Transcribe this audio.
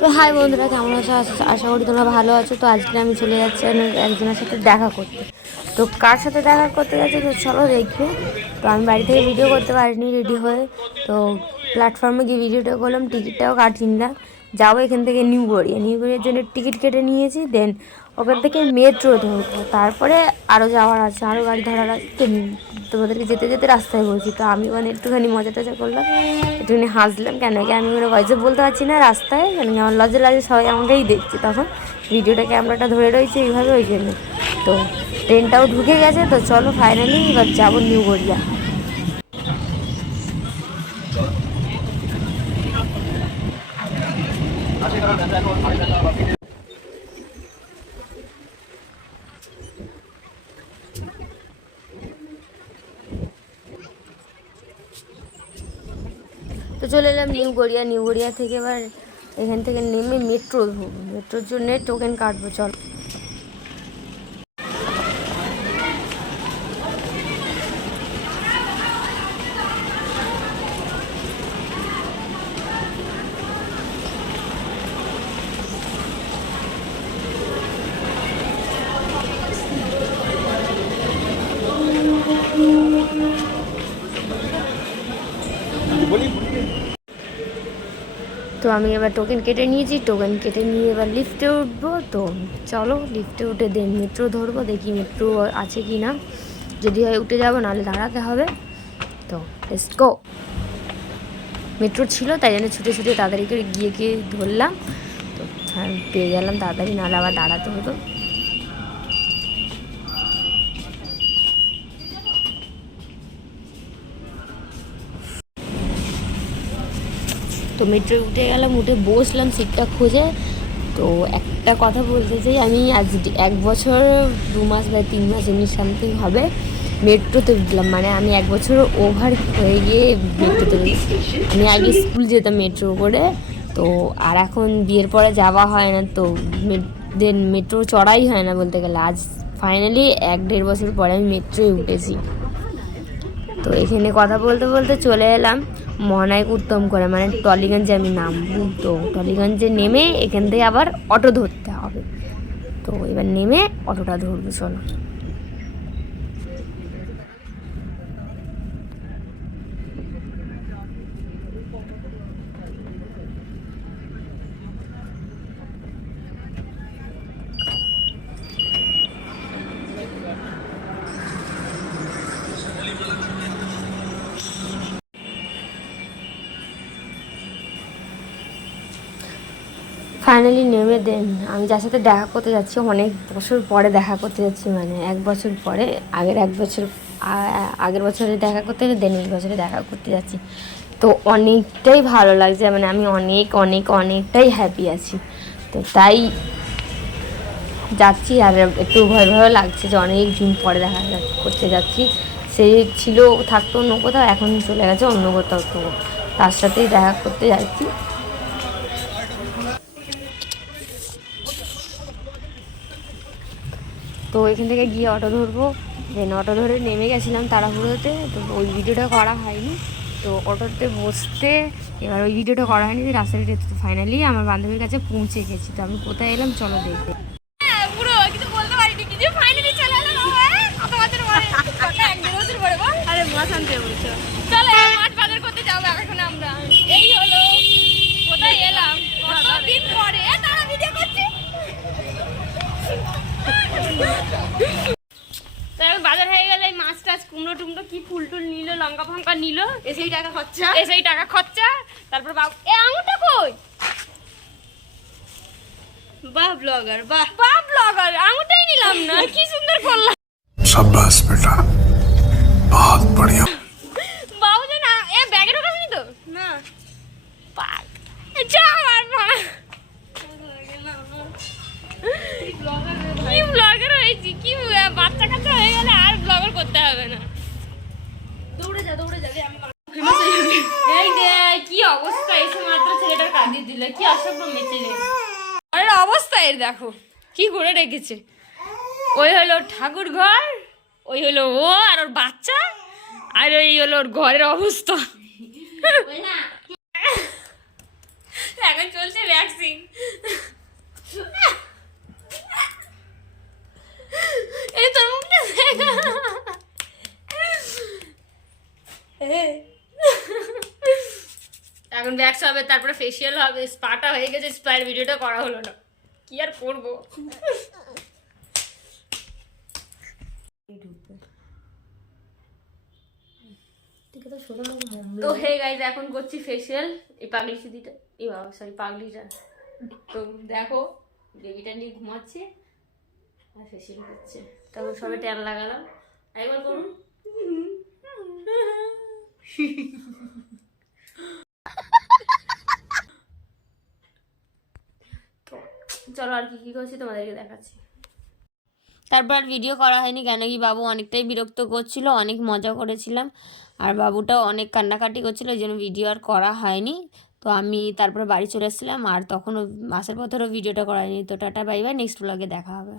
তো হাই বন্ধুরা, কেমন আছো? আশা করি তোমরা ভালো আছো। তো আজকে আমি চলে যাচ্ছি একজনের সাথে দেখা করতে। তো কার সাথে দেখা করতে যাচ্ছি তো চলো দেখবে। তো আমি বাড়ি থেকে ভিডিও করতে পারিনি রেডি হয়ে, তো প্ল্যাটফর্মে গিয়ে ভিডিওটা করলাম, টিকিটটাও কাটিনি না। যাবো এখান থেকে নিউ গড়িয়ার জন্য টিকিট কেটে নিয়েছি। দেন ওখান থেকে মেট্রো ধরবো, তারপরে আরও যাওয়ার আছে, আরও গাড়ি ধরার আছে। তোমাদেরকে যেতে যেতে রাস্তায় বলছি। তো আমি মানে একটুখানি মজা টজা করলাম, একটুখানি হাসলাম, কেন কি আমি মানে ভয়েসে বলতে পারছি না রাস্তায়, কেন কি আমার লজ্জা লাগে, সবাই আমাকেই দেখছে। তখন ভিডিওটা ক্যামেরাটা ধরে রয়েছে এইভাবে, ওই জন্য। তো ট্রেনটাও ঢুকে গেছে। তো চলো ফাইনালি এবার যাবো নিউ গড়িয়া। তো চলে এলাম নিউ গড়িয়া থেকে এবার এখান থেকে নেমে মেট্রো ধরবো, মেট্রোর জন্য টোকেন কাটবো। চলো। তো আমি এবার টোকেন কেটে নিয়েছি, টোকেন কেটে নিয়ে এবার লিফটে উঠবো। তো চলো লিফটে উঠে দেন মেট্রো ধরবো, দেখি মেট্রো আছে কি না। যদি হয় উঠে যাবো, নাহলে দাঁড়াতে হবে। তো লেটস গো। মেট্রো ছিল, তাই জন্য ছুটে ছুটে তাড়াতাড়ি করে গিয়ে ধরলাম। তো পেয়ে গেলাম তাড়াতাড়ি, নাহলে আবার দাঁড়াতে হতো। তো মেট্রো উঠে গেলাম, উঠে বসলাম সিটটা খুঁজে। তো একটা কথা বলতে চাই, আমি আজ 1 বছর 2 মাস বা 3 মাস এমনি সামথিং হবে মেট্রোতে উঠলাম। মানে আমি 1 বছর ওভার হয়ে গিয়ে মেট্রোতে উঠেছি। আমি আগে স্কুল যেতাম মেট্রো করে, তো আর এখন বিয়ের পরে যাওয়া হয় না। তো দেন মেট্রো চড়াই হয় না বলতে গেলে। আজ ফাইনালি 1-1.5 বছর পরে আমি মেট্রোয় উঠেছি। তো এখানে কথা বলতে বলতে চলে এলাম মহানায়ক উত্তম করে, মানে টলিগঞ্জে আমি নামবো। তো টলিগঞ্জে নেমে এখান থেকে আবার অটো ধরতে হবে। তো এবার নেমে অটোটা ধরবো, চলো। ফাইনালি নেমে দেন আমি যার সাথে দেখা করতে যাচ্ছি, অনেক বছর পরে দেখা করতে যাচ্ছি, মানে 1 বছর পরে। আগের বছরে দেখা করতে দেন এই বছরে দেখা করতে যাচ্ছি। তো অনেকটাই ভালো লাগছে, মানে আমি অনেকটাই হ্যাপি আছি। তো তাই যাচ্ছি, আর একটু ভয় ভয়ও লাগছে যে অনেক দিন পরে দেখা করতে যাচ্ছি। সে ছিল থাকতো অন্য কোথাও, এখন চলে গেছে অন্য কোথাও। তো তার সাথেই দেখা করতে যাচ্ছি। তো এখান থেকে গিয়ে অটো ধরবো। দেন অটো ধরে নেমে গেছিলাম তাড়াহুড়োতে, তো ওই ভিডিওটা করা হয়নি। তো অটোতে বসতে এবার ওই ভিডিওটা করা হয়নি রাস্তায়। তো ফাইনালি আমার বান্ধবীর কাছে পৌঁছে গেছি। তো আমি কোথায় এলাম চলো দেখতে। বাজার হয়ে গেলে মাছ টাছ কুমড়ো টুমড়ো কি ফুল টুল নিল, লঙ্কা ফঙ্কা নিল, এসেই টাকা খরচা। তারপর আঙুরটা কই? বাহ ব্লগার, বাহ ব্লগার, আঙুরটাই নিলাম না। কি সুন্দর করলাম। শাবাশ বেটা, বহুত বড়িয়া। বাবুজন এ ব্যাগে ঢোকাসনি তো? না পাক যা আর কি ব্লগার হয়েছি, কি বাচ্চা কাচ্চা হয়ে গেলে আর ব্লগার করতে হবে না। দৌড়ে যা ফেমাস হয়ে যাবে। এই দে কি অবস্থা, এসে মাত্র ছেলেটার কাঁদিয়ে দিল, কি অসভ্য মেচে রে। আরে অবস্থা এর দেখো কি করে রেখেছে। ওই হলো ঠাকুর ঘর, ওই হলো ও আর ওর বাচ্চা, আর ওই হলো ওর ঘরের অবস্থা। এখন চলছে ভ্যাকসিন। ওয়্যাক্স হবে, তারপরে ফেসিয়াল হবে, স্পাটা হয়ে গেছে, স্পায়ের ভিডিওটা করা হলো না, কি আর করবো। তো হে গাইজ, এখন করছি ফেসিয়াল, এই পাগলি সুদিটা, এই বাবা সরি পাগলিটা। তো দেখো বেবিটা নিয়ে ঘুমাচ্ছে আর ফেসিয়াল করছে, তখন সবে ট্যান লাগালাম, একবার করুন। চলো আর কি কি করছি তোমাদেরকে দেখাচ্ছি। তারপর আর ভিডিও করা হয়নি, কেন কি বাবু অনেকটাই বিরক্ত করছিল, অনেক মজা করেছিলাম আর বাবুটাও অনেক কান্নাকাটি করছিল, ওই জন্য ভিডিও আর করা হয়নি। তো আমি তারপরে বাড়ি চলে এসেছিলাম আর তখন আসার পর ধরো ভিডিওটা করা হয়নি। তো টাটা বাই বাই, নেক্সট ব্লগে দেখা হবে।